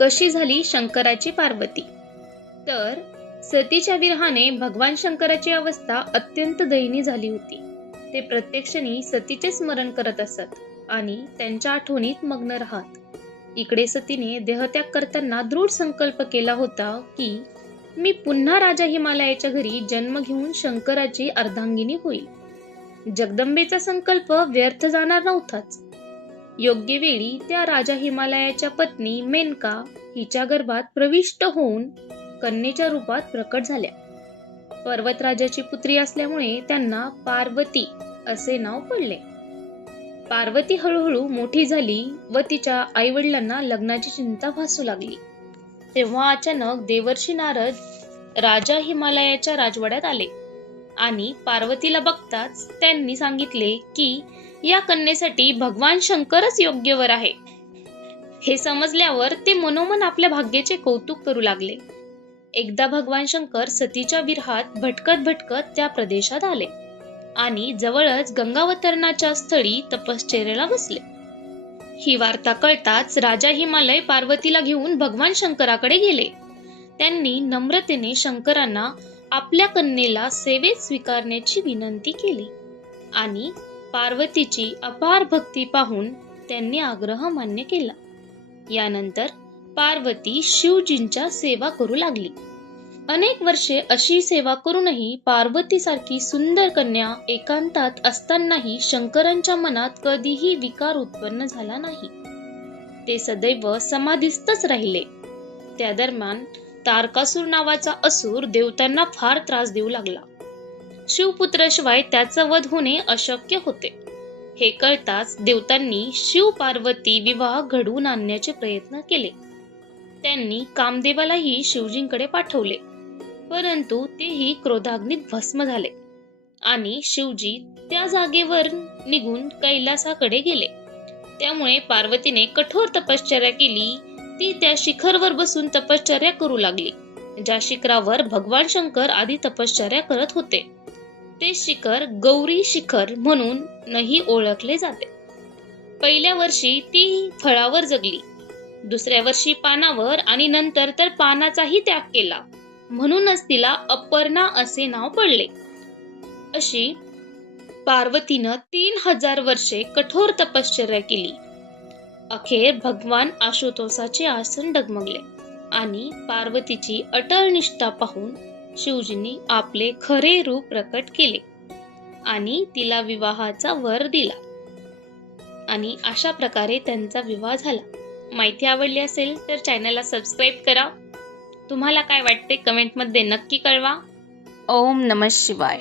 कशी झाली शंकराची पार्वती? तर सतीच्या विरहाने भगवान शंकराची अवस्था अत्यंत दयनीय झाली होती. ते प्रत्येक क्षणी सतीचे स्मरण करत असत आणि त्यांच्या आठवणीत मग्न राहत. इकडे सतीने देहत्याग करताना दृढ संकल्प केला होता की मी पुन्हा राजा हिमालयाच्या घरी जन्म घेऊन शंकराची अर्धांगिनी होईल. जगदंबेचा संकल्प व्यर्थ जाणार नव्हताच. योग्य वेळी त्या राजा हिमालयाच्या पत्नी मेनका हिच्या गर्भात प्रविष्ट होऊन कन्येच्या रूपात प्रकट झाल्या. पर्वतराजाची पुत्री असल्यामुळे त्यांना पार्वती असे नाव पडले. पार्वती हळूहळू मोठी झाली व तिच्या आईवडिलांना लग्नाची चिंता भासू लागली. तेव्हा अचानक देवर्षी नारद राजा हिमालयाच्या राजवाड्यात आले आणि पार्वतीला बघताच त्यांनी सांगितले की या कन्येसाठी भगवान शंकरच योग्य वर आहे. हे समजल्यावर ते मनोमन आपल्या भाग्याचे कौतुक करू लागले. एकदा भगवान शंकर सतीच्या विरहात भटकत भटकत त्या प्रदेशात आले आणि जवळच गंगावतरणाच्या स्थळी तपश्चर्येला बसले. ही वार्ता कळताच राजा हिमालय पार्वतीला घेऊन भगवान शंकराकडे गेले. त्यांनी नम्रतेने शंकरांना आपल्या कन्येला सेवेत स्वीकारण्याची विनंती केली आणि पार्वतीची अपार भक्ती पाहून त्यांनी आग्रह मान्य केला. यानंतर पार्वती शिवजींच्या सेवा करू लागली. अनेक वर्षे अशी सेवा करूनही पार्वतीसारखी सुंदर कन्या एकांतात असतानाही शंकरांच्या मनात कधीही विकार उत्पन्न झाला नाही. ते सदैव समाधीस्थच राहिले. त्या दरम्यान तारकासूर नावाचा असुर देवतांना फार त्रास देऊ लागला. शिवपुत्राशिवाय त्याचा वध होणे अशक्य होते. हे कळताच देवतांनी शिव पार्वती विवाह घडवून आणण्याचे प्रयत्न केले. त्यांनी कामदेवालाही शिवजींकडे पाठवले, परंतु तेही क्रोधाग्नीत भस्म झाले आणि शिवजी त्या जागेवर निघून कैलासाकडे गेले. त्यामुळे पार्वतीने कठोर तपश्चर्या केली. ती त्या शिखरवर बसून तपश्चर्या करू लागली, ज्या शिखरावर भगवान शंकर आधी तपश्चर्या करत होते. ते शिखर गौरी शिखर म्हणूनही ओळखले जाते. पहिल्या वर्षी ती फळावर जगली, दुसऱ्या वर्षी पानावर आणि नंतर तर पानाचाही त्याग केला. म्हणूनच तिला अपर्णा असे नाव पडले. अशी पार्वतीनं 3000 वर्षे कठोर तपश्चर्या केली. अखेर भगवान आशुतोषाचे आसन डगमगले आणि पार्वतीची अटळ निष्ठा पाहून शिवजींनी आपले खरे रूप प्रकट केले आणि तिला विवाहाचा वर दिला आणि अशा प्रकारे त्यांचा विवाह झाला. माहिती आवडली असेल तर चॅनलला सबस्क्राईब करा. तुम्हाला काय वाटते कमेंटमध्ये नक्की कळवा. ओम नमः शिवाय.